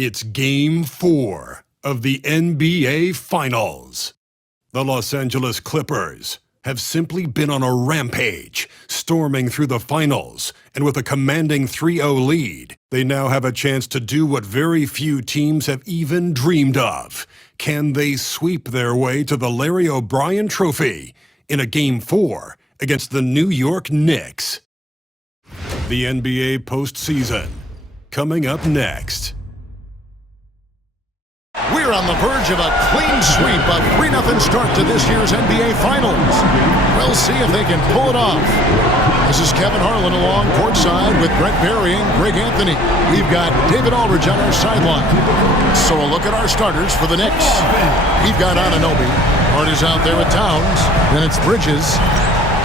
It's Game 4 of the NBA Finals. The Los Angeles Clippers have simply been on a rampage, storming through the finals, and with a commanding 3-0 lead, they now have a chance to do what very few teams have even dreamed of. Can they sweep their way to the Larry O'Brien Trophy in a Game 4 against the New York Knicks? The NBA postseason, coming up next. We're on the verge of a clean sweep, a 3-0 start to this year's NBA Finals. We'll see if they can pull it off. This is Kevin Harlan along courtside with Brett Barry and Greg Anthony. We've got David Aldridge on our sideline. So a look at our starters for the Knicks. We've got Anunoby. Hart is out there with Towns. Then it's Bridges.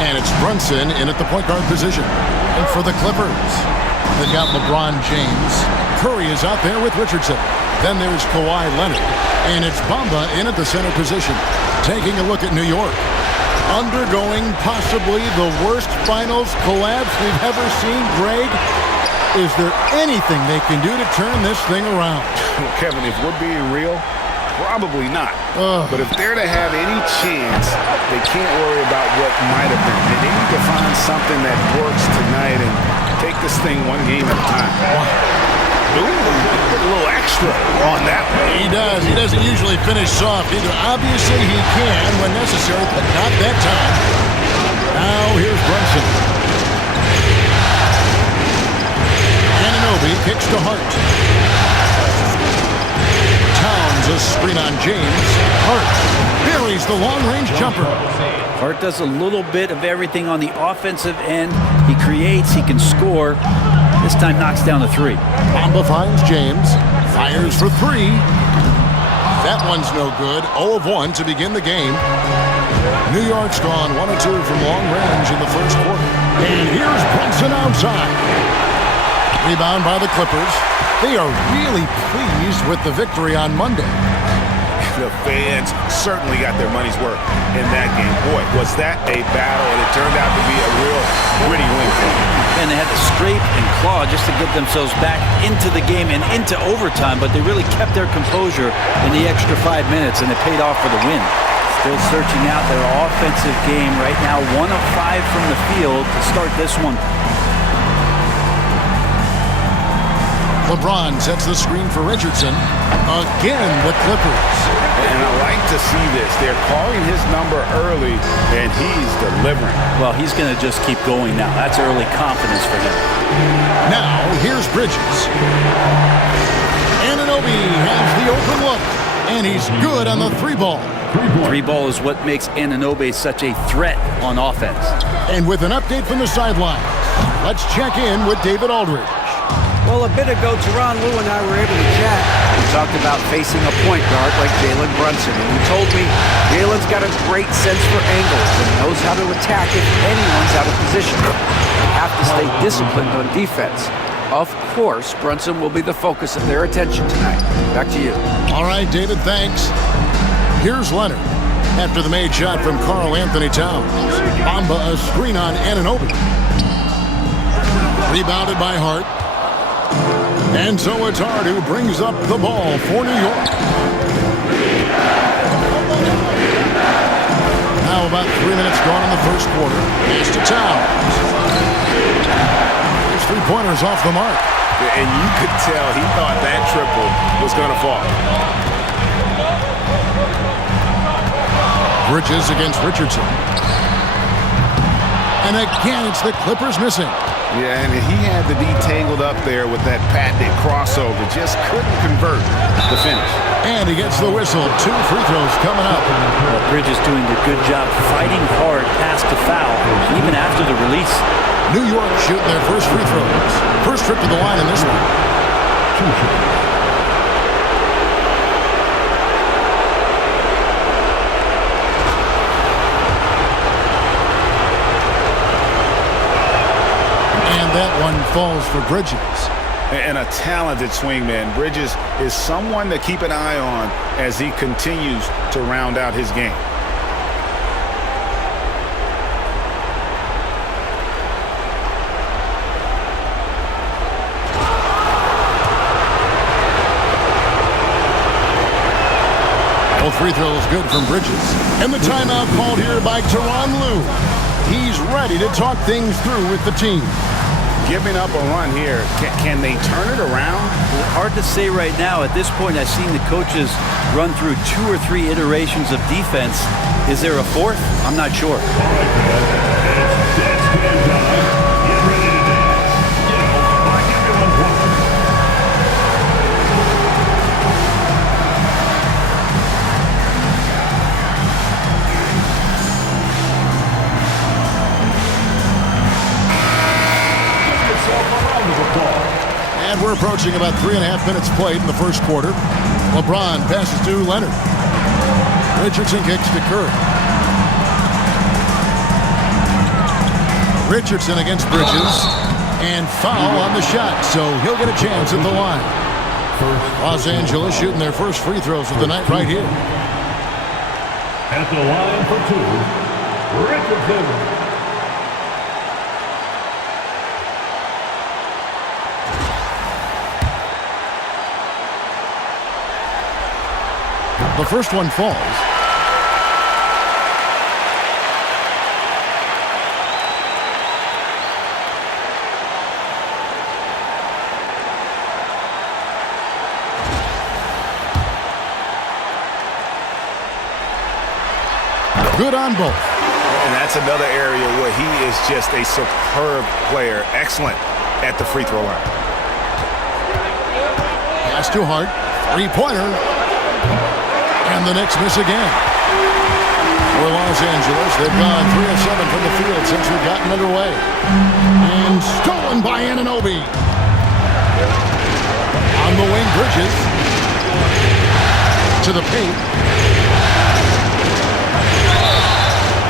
And it's Brunson in at the point guard position. And for the Clippers, they've got LeBron James. Curry is out there with Richardson. Then there's Kawhi Leonard, and it's Bamba in at the center position. Taking a look at New York, undergoing possibly the worst finals collapse we've ever seen. Greg, is there anything they can do to turn this thing around? Well, Kevin, if we're being real, probably not. But if they're to have any chance, they can't worry about what might have been. They need to find something that works tonight and take this thing one game at a time. Ooh, put a little extra on that one. He does. He doesn't usually finish soft either. Obviously, he can when necessary, but not that time. Now, here's Brunson. Anunoby kicks to Hart. Towns a screen on James. Hart buries the long-range jumper. Hart does a little bit of everything on the offensive end. He creates, he can score. This time knocks down the three. Bamba finds James. Fires for three. That one's no good. 0 of 1 to begin the game. New York's gone 1 of 2 from long range in the first quarter. And here's Brunson outside. Rebound by the Clippers. They are really pleased with the victory on Monday. The fans certainly got their money's worth in that game. Boy, was that a battle, and it turned out to be a real gritty win for them. And they had to scrape and claw just to get themselves back into the game and into overtime, but they really kept their composure in the extra 5 minutes, and it paid off for the win. Still searching out their offensive game right now. 1 of 5 from the field to start this one. LeBron sets the screen for Richardson. Again, the Clippers. And I like to see this. They're calling his number early, and he's delivering. Well, he's going to just keep going now. That's early confidence for him. Now, here's Bridges. Anunoby has the open look, and he's good on the 3-ball. 3-ball is what makes Anunoby such a threat on offense. And with an update from the sideline, let's check in with David Aldridge. Well, a bit ago, Teron Lou and I were able to chat. We talked about facing a point guard like Jalen Brunson, and he told me Jalen's got a great sense for angles and knows how to attack if anyone's out of position. They have to stay disciplined on defense. Of course, Brunson will be the focus of their attention tonight. Back to you. All right, David, thanks. Here's Leonard. After the made shot from Karl Anthony Towns. Bamba a screen on Anunoby. Rebounded by Hart. And so it's Hart who brings up the ball for New York. Now about 3 minutes gone in the first quarter. Pass to Towns. His 3-pointers off the mark. And you could tell he thought that triple was going to fall. Bridges against Richardson. And again, it's the Clippers missing. Yeah, and he had to be tangled up there with that patented crossover. Just couldn't convert the finish. And he gets the whistle. 2 free throws coming up. Well, Bridges doing a good job fighting hard past the foul, even after the release. New York shooting their first free throws. First trip to the line in this one. That one falls for Bridges. And a talented swingman. Bridges is someone to keep an eye on as he continues to round out his game. free throw is good from Bridges. And the timeout called here by Tyronn Lue. He's ready to talk things through with the team. Giving up a run here. Can they turn it around? Hard to say right now. At this point, I've seen the coaches run through 2 or 3 iterations of defense. Is there a fourth? I'm not sure. And we're approaching about 3.5 minutes played in the first quarter. LeBron passes to Leonard. Richardson kicks to Curry. Richardson against Bridges. And foul on the shot, so he'll get a chance at the line. Los Angeles shooting their first free throws of the night right here. At the line for 2, Richardson. The first one falls. Good on both. And that's another area where he is just a superb player. Excellent at the free throw line. Pass too hard. Three-pointer. And the Knicks miss again. For Los Angeles, they've gone 3 of 7 from the field since we've gotten underway. And stolen by Anunoby. On the wing, Bridges. To the paint.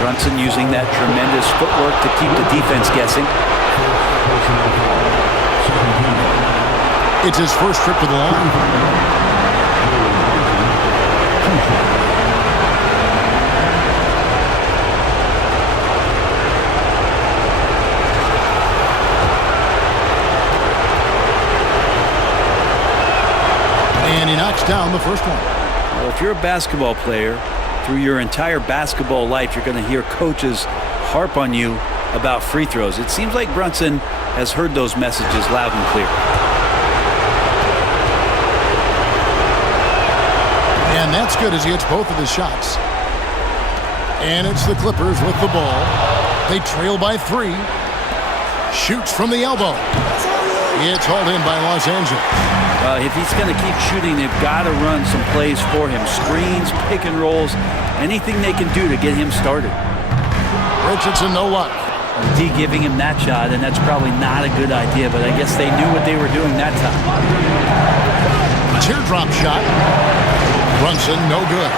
Brunson using that tremendous footwork to keep the defense guessing. It's his first trip to the line. And he knocks down the first one. Well, if you're a basketball player, through your entire basketball life, you're going to hear coaches harp on you about free throws. It seems like Brunson has heard those messages loud and clear. And that's good as he hits both of his shots. And it's the Clippers with the ball. They trail by 3. Shoots from the elbow. It's hauled in by Los Angeles. If he's going to keep shooting, they've got to run some plays for him. Screens, pick and rolls, anything they can do to get him started. Richardson, no luck. D giving him that shot, and that's probably not a good idea, but I guess they knew what they were doing that time. Teardrop shot. Brunson, no good.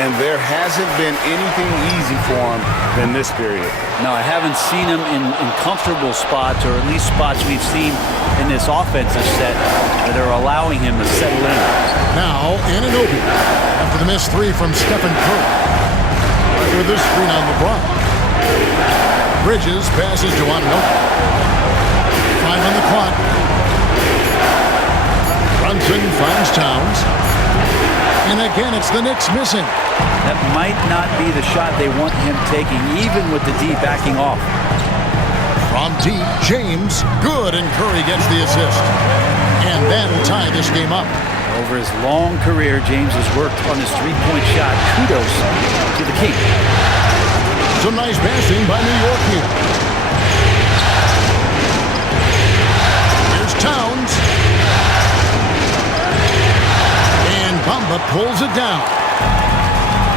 And there hasn't been anything easy for him in this period. No, I haven't seen him in comfortable spots, or at least spots we've seen in this offensive set that are allowing him to settle in. Now, Anunoby, after the missed 3 from Stephen Curry. Right with this screen on LeBron. Bridges passes to Anunoby. 5 on the clock. Brunson finds Towns. And again, it's the Knicks missing. That might not be the shot they want him taking, even with the D backing off. From deep, James, good, and Curry gets the assist. And that'll tie this game up. Over his long career, James has worked on his three-point shot. Kudos to the King. Some nice passing by New York here. Here's Towns. And Bamba pulls it down.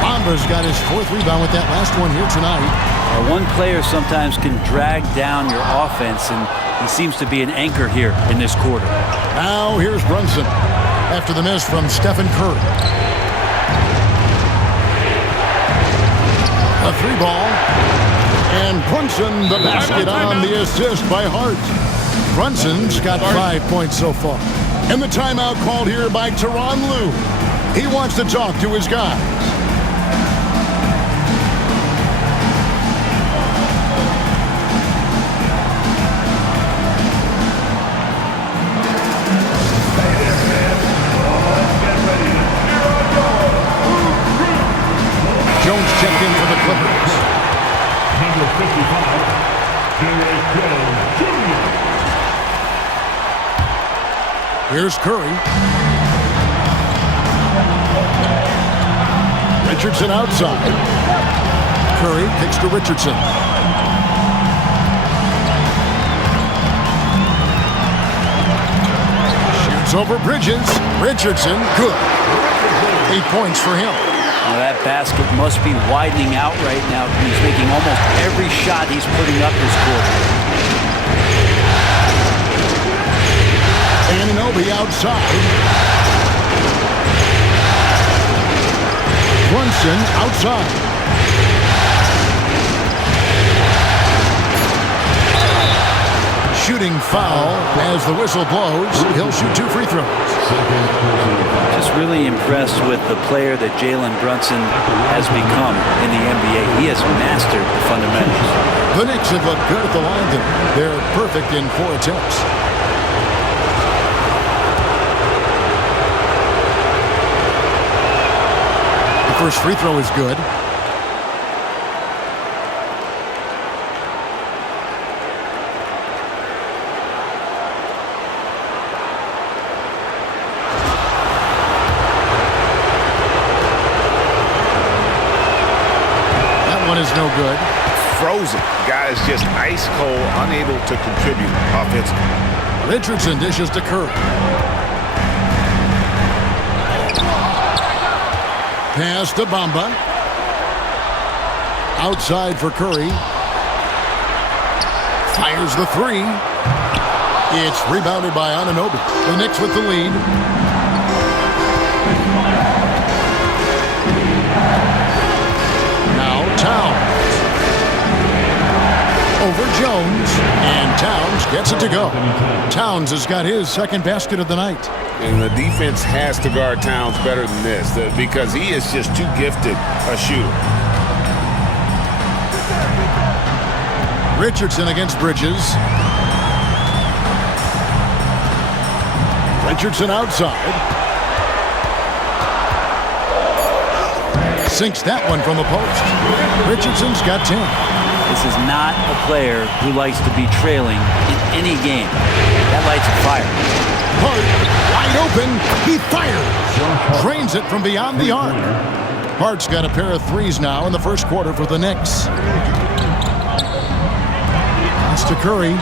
Bamba's got his 4th rebound with that last one here tonight. One player sometimes can drag down your offense, and he seems to be an anchor here in this quarter. Now here's Brunson after the miss from Stephen Curry. A 3-ball. And Brunson, the basket on the assist by Hart. Brunson's got 5 points so far. And the timeout called here by Tyronn Lue. He wants to talk to his guys. Here's Curry. Richardson outside. Curry kicks to Richardson. Shoots over Bridges. Richardson, good. 8 points for him. Now that basket must be widening out right now. He's making almost every shot he's putting up this quarter. Anunoby outside. Brunson outside. Shooting foul as the whistle blows. He'll shoot 2 free throws. Just really impressed with the player that Jalen Brunson has become in the NBA. He has mastered the fundamentals. The Knicks have looked good at the line tonight. They're perfect in 4 attempts. The first free throw is good. Is no good. Frozen. Guy is just ice cold, unable to contribute offensively. Richardson dishes to Curry. Pass to Bamba. Outside for Curry. Fires the 3. It's rebounded by Anunoby. The Knicks with the lead. Towns over Jones, and Towns gets it to go. Towns has got his second basket of the night. And the defense has to guard Towns better than this because he is just too gifted a shooter. Richardson against Bridges. Richardson outside. Sinks that one from the post. Richardson's got 10. This is not a player who likes to be trailing in any game. That lights a fire. Hart, wide open. He fires. Drains it from beyond the arc. Hart's got a pair of threes now in the first quarter for the Knicks. Pass to Curry.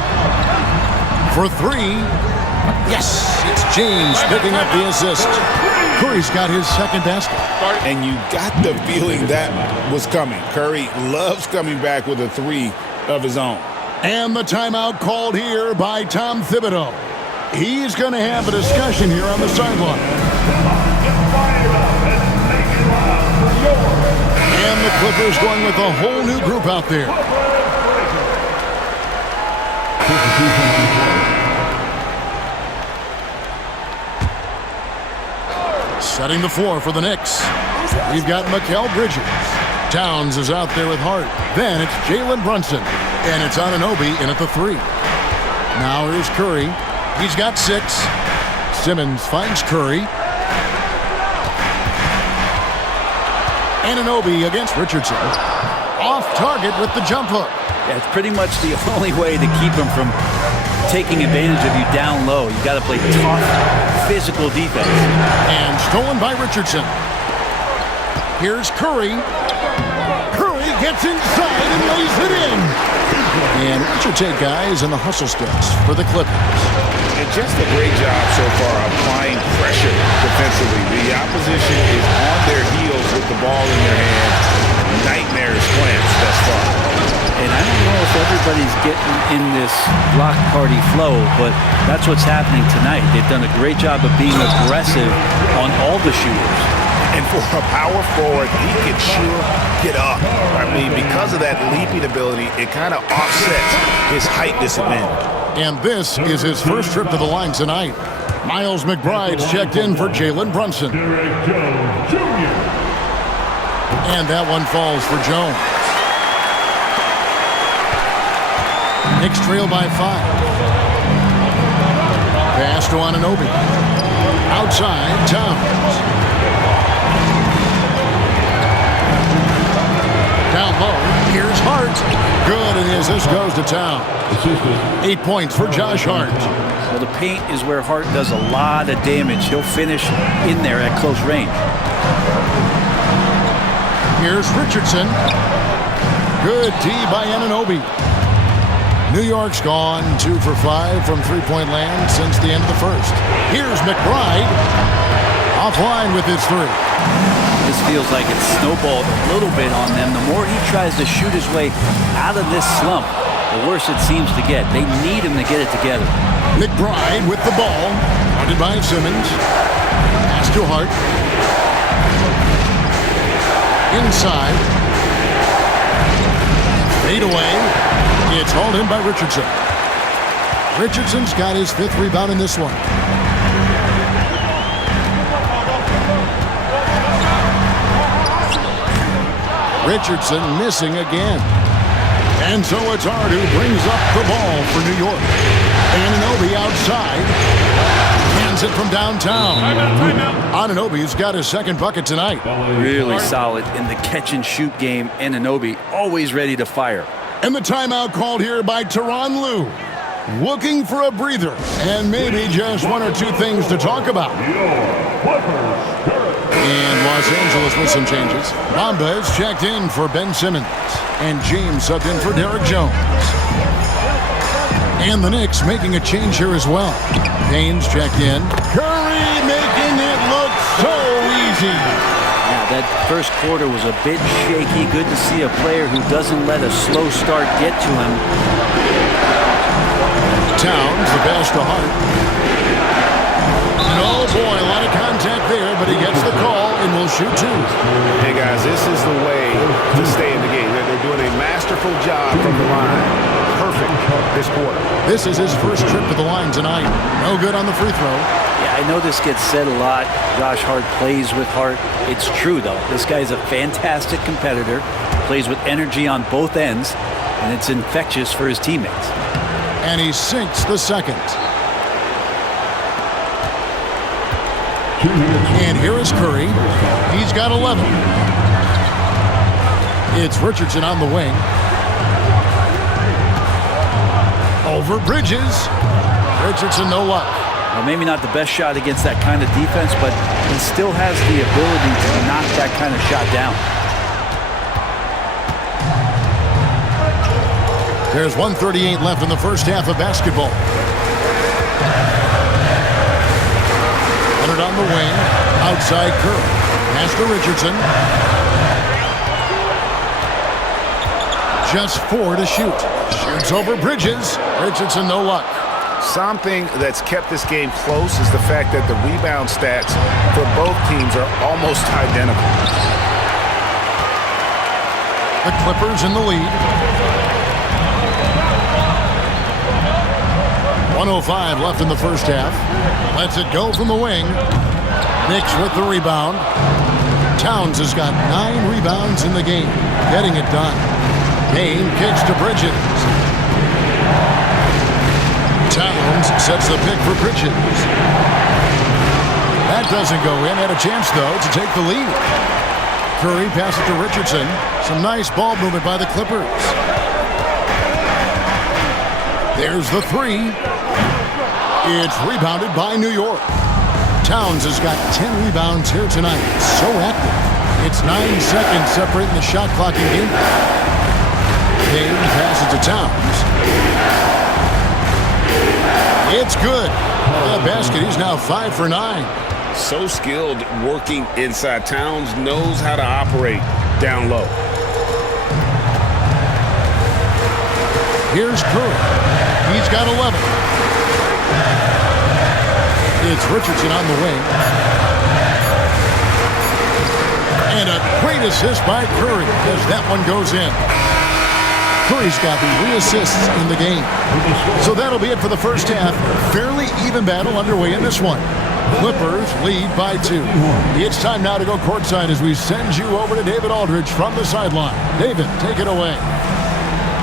For 3. Yes, it's James picking up the assist. Curry's got his second basket. And you got the feeling that was coming. Curry loves coming back with a 3 of his own. And the timeout called here by Tom Thibodeau. He's going to have a discussion here on the sideline. And the Clippers going with a whole new group out there. Setting the floor for the Knicks. We've got Mikal Bridges. Towns is out there with Hart. Then it's Jalen Brunson. And it's Anunoby in at the 3. Now here's Curry. He's got 6. Simmons finds Curry. Anunoby against Richardson. Off target with the jump hook. Yeah, it's pretty much the only way to keep him from taking advantage of you down low. You got to play tough, physical defense. And stolen by Richardson. Here's Curry. Curry gets inside and lays it in. And what's your take, guys, in the hustle steps for the Clippers? And just a great job so far applying pressure defensively. The opposition is on their heels with the ball in their hands. Nightmares plans thus far. And I don't know if everybody's getting in this block party flow, but that's what's happening tonight. They've done a great job of being aggressive on all the shooters. And for a power forward, he can sure get up. I mean, because of that leaping ability, it kind of offsets his height disadvantage. And this is his first trip to the line tonight. Miles McBride's checked in for Jalen Brunson. And that one falls for Jones. Knicks trail by 5. Pass to Anunoby. Outside, Towns. Down low. Here's Hart. Good, and the assist goes to Town. 8 points for Josh Hart. Well, the paint is where Hart does a lot of damage. He'll finish in there at close range. Here's Richardson. Good D by Anunoby. New York's gone 2 for 5 from three-point land since the end of the first. Here's McBride. Offline with his three. This feels like it's snowballed a little bit on them. The more he tries to shoot his way out of this slump, the worse it seems to get. They need him to get it together. McBride with the ball. Guarded by Simmons. Pass to Hart. Inside. Fade away. It's hauled in by Richardson. Richardson's got his 5th rebound in this one. Richardson missing again. And so it's Hart who brings up the ball for New York. Anunoby outside. Hands it from downtown. Anunoby's got his 2nd bucket tonight. Really solid in the catch-and-shoot game. Anunoby always ready to fire. And the timeout called here by Tyronn Lue. Looking for a breather and maybe just 1 or 2 things to talk about. And Los Angeles with some changes. Bamba is checked in for Ben Simmons. And James subbed in for Derek Jones. And the Knicks making a change here as well. Baines checked in. Curry making it look so easy. Yeah, that first quarter was a bit shaky. Good to see a player who doesn't let a slow start get to him. Towns, the pass to Hart. And oh boy, a lot of contact there, but he gets the call and will shoot 2. Hey guys, this is the way to stay in the game. They're doing a masterful job from the line. Perfect this quarter. This is his first trip to the line tonight. No good on the free throw. Yeah, I know this gets said a lot. Josh Hart plays with heart. It's true, though. This guy's a fantastic competitor, plays with energy on both ends, and it's infectious for his teammates. And he sinks the second. And here is Curry. He's got 11. It's Richardson on the wing. Over Bridges. Richardson, no luck. Well, maybe not the best shot against that kind of defense, but he still has the ability to knock that kind of shot down. There's 1:38 left in the first half of basketball. Leonard on the wing. Outside Curry. Pass to Richardson. Just 4 to shoot. Shoots over Bridges. Richardson, no luck. Something that's kept this game close is the fact that the rebound stats for both teams are almost identical. The Clippers in the lead. 1:05 left in the first half. Lets it go from the wing. Knicks with the rebound. Towns has got 9 rebounds in the game. Getting it done. Kane kicks to Bridges. Towns sets the pick for Bridges. That doesn't go in. Had a chance, though, to take the lead. Curry passes to Richardson. Some nice ball movement by the Clippers. There's the 3. It's rebounded by New York. Towns has got 10 rebounds here tonight. So active. It's 9 seconds separating the shot clock and game. Kane passes to Towns. It's good. The basket, he's now 5 for 9. So skilled working inside. Towns knows how to operate down low. Here's Curry. He's got 11. It's Richardson on the wing. And a great assist by Curry as that one goes in. Curry's got 3 assists in the game. So that'll be it for the first half. Fairly even battle underway in this one. Clippers lead by 2. It's time now to go courtside as we send you over to David Aldridge from the sideline. David, take it away.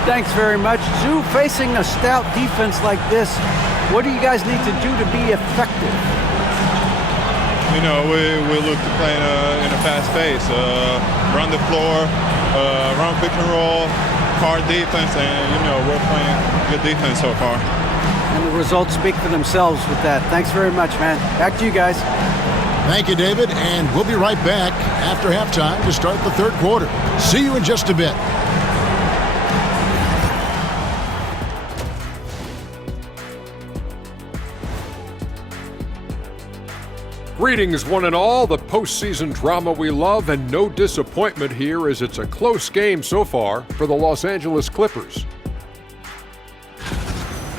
Thanks very much. Zoo, facing a stout defense like this, what do you guys need to do to be effective? You know, we look to play in a fast pace, run the floor, Run pick and roll, hard defense, and, we're playing good defense so far. And the results speak for themselves with that. Thanks very much, man. Back to you guys. Thank you, David, and we'll be right back after halftime to start the third quarter. See you in just a bit. Greetings, one and all. The postseason drama we love, and no disappointment here as it's a close game so far for the Los Angeles Clippers.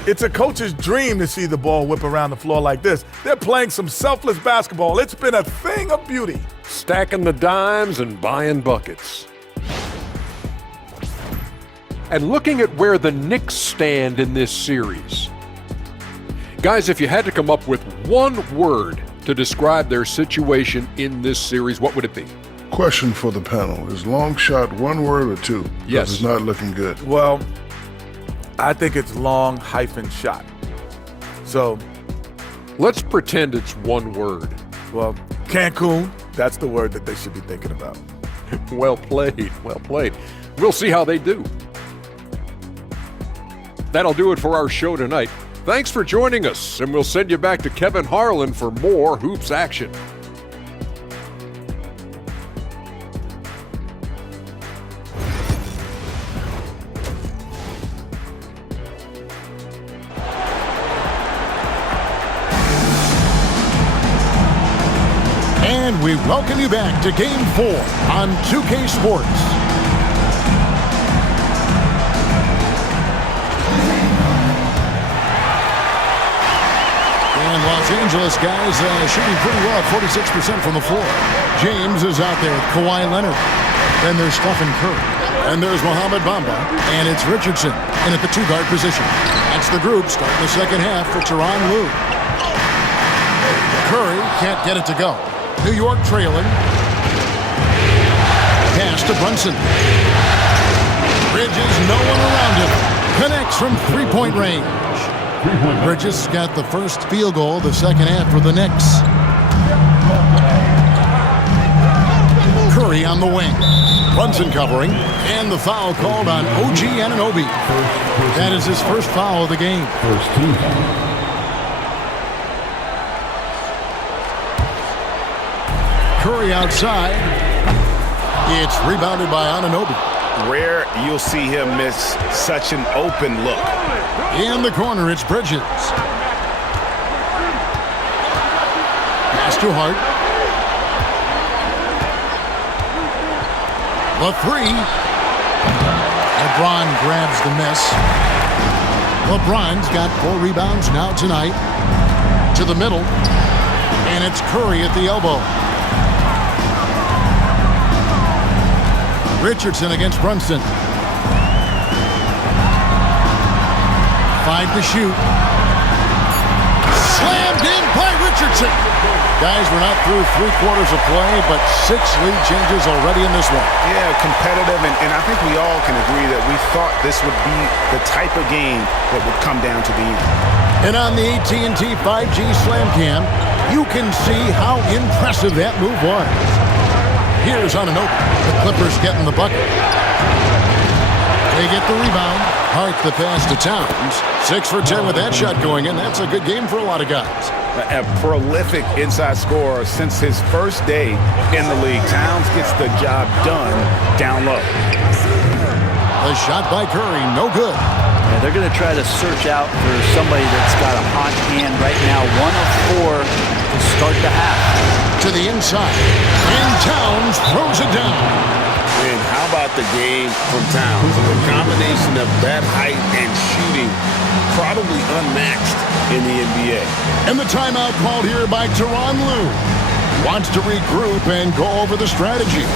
It's a coach's dream to see the ball whip around the floor like this. They're playing some selfless basketball. It's been a thing of beauty. Stacking the dimes and buying buckets. And looking at where the Knicks stand in this series. Guys, if you had to come up with one word to describe their situation in this series, what would it be? Question for the panel. Is long shot one word or two? Yes. It's not looking good. Well, I think it's long -shot. So, let's pretend it's one word. well, Cancun, that's the word that they should be thinking about. Well played, well played. We'll see how they do. That'll do it for our show tonight. Thanks for joining us, and we'll send you back to Kevin Harlan for more Hoops action. And we welcome you back to Game 4 on 2K Sports. And Los Angeles guys shooting pretty well at 46% from the floor. James is out there with Kawhi Leonard. Then there's Stephen Curry. And there's Mohamed Bamba. And it's Richardson in at the two-guard position. That's the group starting the second half for Tyronn Lue. Curry can't get it to go. New York trailing. Pass to Brunson. Bridges, no one around him. Connects from three-point range. Bridges got the first field goal of the second half for the Knicks. Curry on the wing. Brunson covering. And the foul called on OG Anunoby. That is his first foul of the game. Curry outside. It's rebounded by Anunoby. Rare you'll see him miss such an open look. In the corner, it's Bridges. Pass to Hart. The three. LeBron grabs the miss. LeBron's got 4 rebounds now tonight. To the middle. And it's Curry at the elbow. Richardson against Brunson. 5 to shoot. Slammed in by Richardson. Guys, we're not through 3 quarters of play, but 6 lead changes already in this one. Yeah, competitive, and I think we all can agree that we thought this would be the type of game that would come down to the end. And on the AT&T 5G Slam Cam, you can see how impressive that move was. Here's Anunoby. The Clippers getting the bucket. They get the rebound. Hart the pass to Towns. 6 for 10 with that shot going in. That's a good game for a lot of guys. A prolific inside scorer since his first day in the league. Towns gets the job done down low. The shot by Curry, no good. Yeah, they're going to try to search out for somebody that's got a hot hand right now. 1 of 4 to start the half. To the inside. And Towns throws it down. And how about the game from Towns? The combination of that height and shooting, probably unmatched in the NBA. And the timeout called here by Tyronn Lue. Wants to regroup and go over the strategy.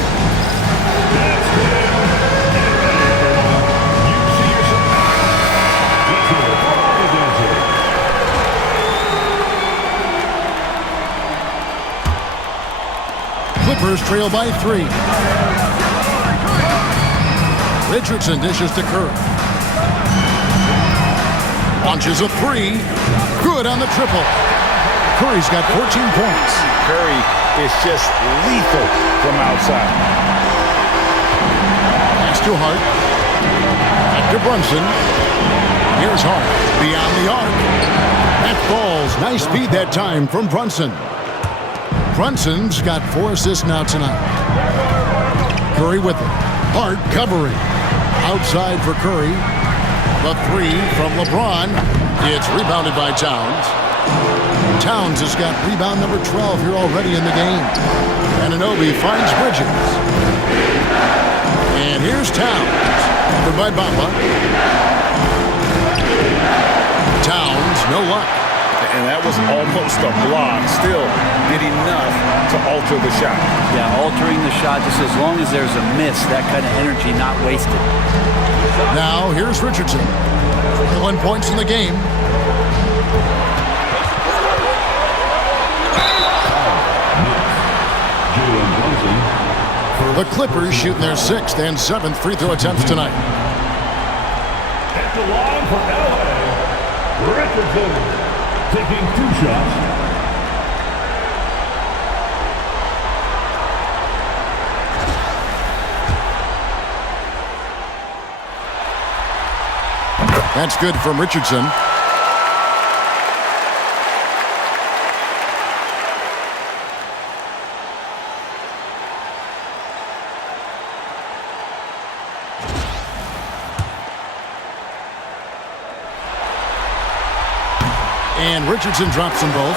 Clippers trail by 3. Richardson dishes to Curry. Launches a 3. Good on the triple. Curry's got 14 points. Curry is just lethal from outside. to Hart. Back to Brunson. Here's Hart. Beyond the arc. That falls. Nice speed that time from Brunson. Brunson's got 4 assists now tonight. Curry with it. Hart covering. Outside for Curry. The 3 from LeBron. It's rebounded by Towns. Towns has got rebound number 12 here already in the game. Anunoby finds Bridges. And here's Towns. Covered by Bamba. Towns, no luck. And that was almost a block. Still did enough to alter the shot. Yeah, altering the shot just as long as there's a miss, that kind of energy not wasted. Now here's Richardson. 1 points in the game. The Clippers shooting their 6th and 7th free throw attempts tonight. At the line for LA, Richardson taking 2 shots. That's good from Richardson. And Richardson drops them both.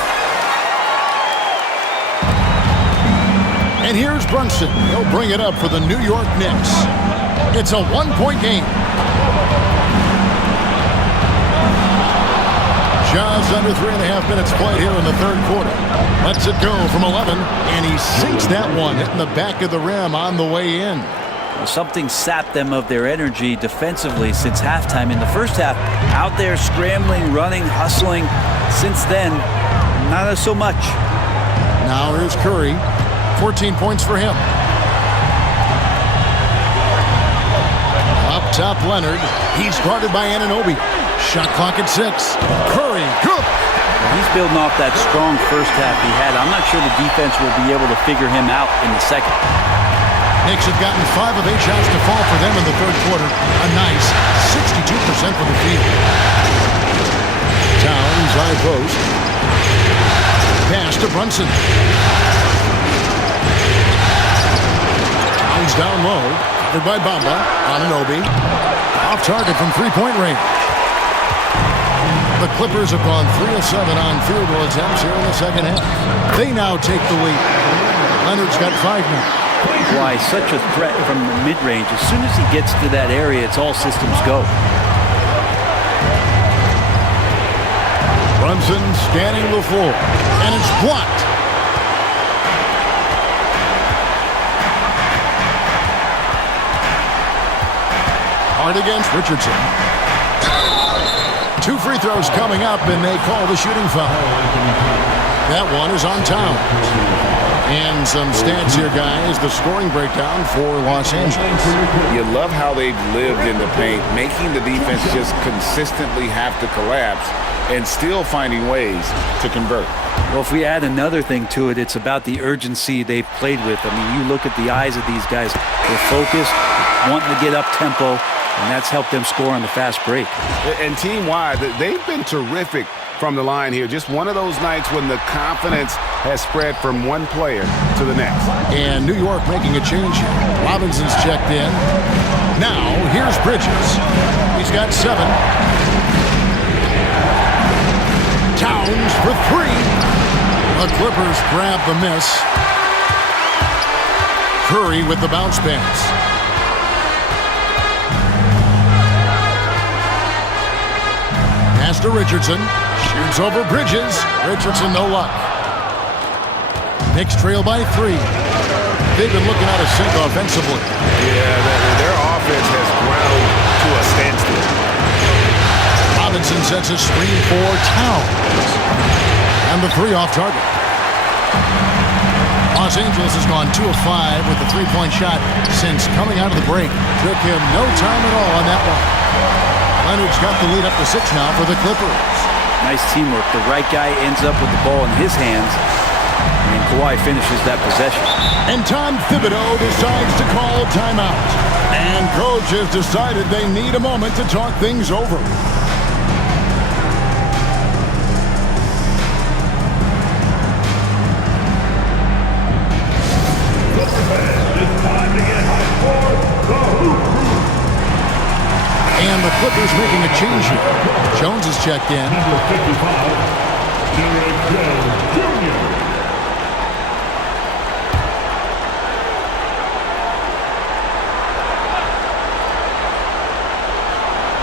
And here's Brunson. He'll bring it up for the New York Knicks. It's a 1-point game. Just under 3.5 minutes played here in the 3rd quarter. Lets it go from 11, and he sinks that one, hitting the back of the rim on the way in. Something sapped them of their energy defensively since halftime. In the first half, out there scrambling, running, hustling. Since then, not so much. Now here's Curry. 14 points for him. Up top, Leonard. He's guarded by Anunoby. Shot clock at 6. Curry, good. He's building off that strong first half he had. I'm not sure the defense will be able to figure him out in the second. Knicks have gotten 5 of 8 shots to fall for them in the 3rd quarter. A nice 62% from the field. Towns, high post. Pass to Brunson. Towns down low. Covered by Bamba. Anunoby. Off target from 3-point range. The Clippers have gone 3 of 7 on field goal attempts here in the second half. They now take the lead. Leonard's got 5 now. Why, such a threat from the mid-range. As soon as he gets to that area, it's all systems go. Brunson scanning the floor, and it's blocked. Hard against Richardson. 2 free throws coming up, and they call the shooting foul. That one is on Towns. And some stats here, guys. The scoring breakdown for Los Angeles. You love how they've lived in the paint, making the defense just consistently have to collapse and still finding ways to convert. Well, if we add another thing to it, it's about the urgency they've played with. I mean, you look at the eyes of these guys. They're focused, wanting to get up tempo, and that's helped them score on the fast break. And team-wide, they've been terrific from the line here. Just one of those nights when the confidence has spread from one player to the next. And New York making a change here. Robinson's checked in. Now, here's Bridges. He's got 7. Towns for 3. The Clippers grab the miss. Curry with the bounce pass. Pass to Richardson. Shoots over Bridges. Richardson, no luck. Knicks trail by 3. They've been looking out of sync offensively. Yeah, their offense has ground to a standstill. Robinson sets a screen for Towns. And the 3 off target. Los Angeles has gone 2 of 5 with the 3-point shot since coming out of the break. Took him no time at all on that one. Leonard's got the lead up to 6 now for the Clippers. Nice teamwork. The right guy ends up with the ball in his hands. And Kawhi finishes that possession. And Tom Thibodeau decides to call timeout. And coach has decided they need a moment to talk things over. And the Clippers making a change here. Jones is checked in. Number 55, Derrick Jones Jr.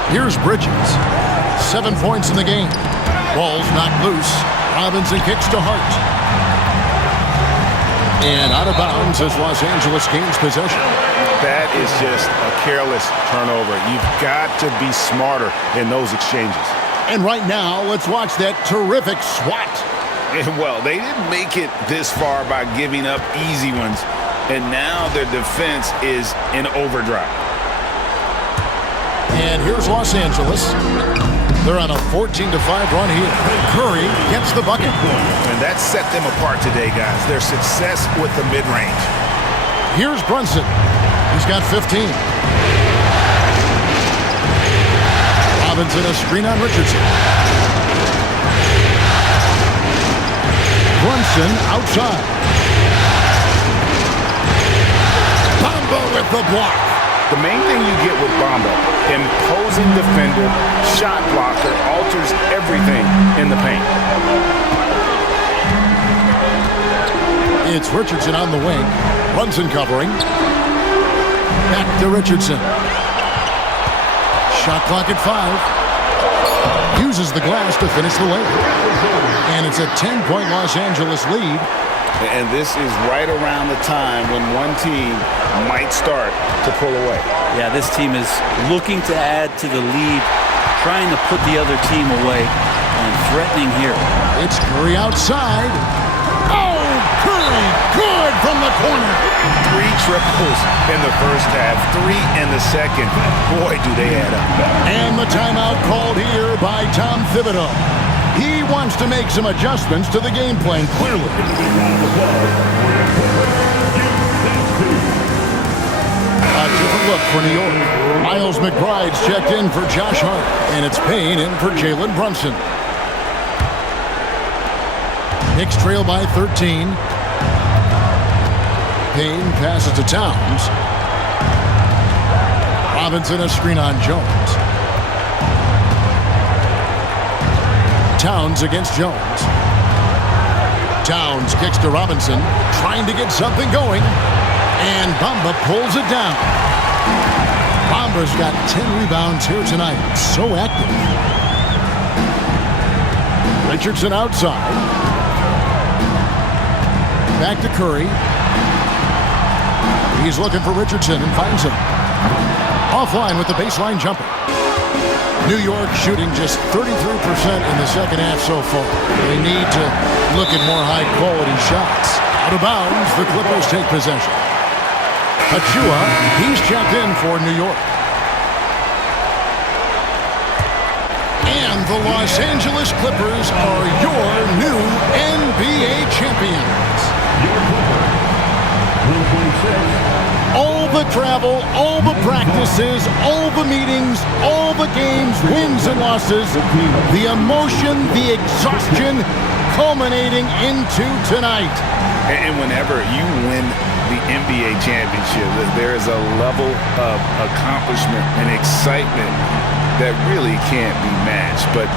Here's Bridges. 7 points in the game. Ball's knocked loose. Robinson kicks to Hart. And out of bounds as Los Angeles gains possession. That is just a careless turnover. You've got to be smarter in those exchanges. And right now, let's watch that terrific swat. And well, they didn't make it this far by giving up easy ones. And now their defense is in overdrive. And here's Los Angeles. They're on a 14-5 run here. Curry gets the bucket. And that set them apart today, guys. Their success with the mid-range. Here's Brunson. He's got 15. Robinson a screen on Richardson. Brunson outside. Bamba with the block. The main thing you get with Bamba, imposing defender, shot blocker, alters everything in the paint. It's Richardson on the wing. Brunson covering. Back to Richardson. Shot clock at 5. Uses the glass to finish the layup. And it's a 10-point Los Angeles lead. And this is right around the time when one team might start to pull away. Yeah, this team is looking to add to the lead, trying to put the other team away, and threatening here. It's Curry outside. Oh, Curry, good from the corner. 3 triples in the first half, 3 in the second. Boy, do they add up. And the timeout called here by Tom Thibodeau. He wants to make some adjustments to the game plan, clearly. A different look for New York. Miles McBride's checked in for Josh Hart, and it's Payne in for Jalen Brunson. Knicks trail by 13. Payne passes to Towns. Robinson a screen on Jones. Towns against Jones. Towns kicks to Robinson, trying to get something going. And Bamba pulls it down. Bamba's got 10 rebounds here tonight. So active. Richardson outside. Back to Curry. He's looking for Richardson and finds him. Offline with the baseline jumper. New York shooting just 33% in the second half so far. They need to look at more high-quality shots. Out of bounds, the Clippers take possession. Achua, he's checked in for New York. And the Los Angeles Clippers are your new NBA champions. All the travel, all the practices, all the meetings, all the games, wins and losses, the emotion, the exhaustion culminating into tonight. And whenever you win the NBA championship, there is a level of accomplishment and excitement that really can't be matched. But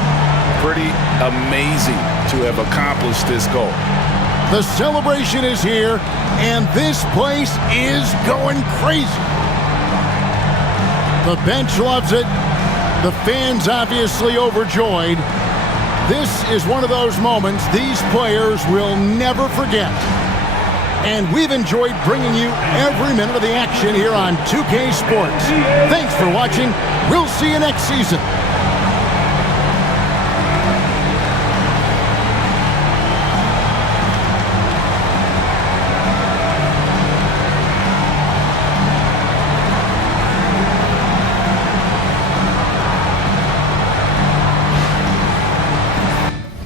pretty amazing to have accomplished this goal. The celebration is here, and this place is going crazy. The bench loves it. The fans obviously overjoyed. This is one of those moments these players will never forget. And we've enjoyed bringing you every minute of the action here on 2K Sports. Thanks for watching. We'll see you next season.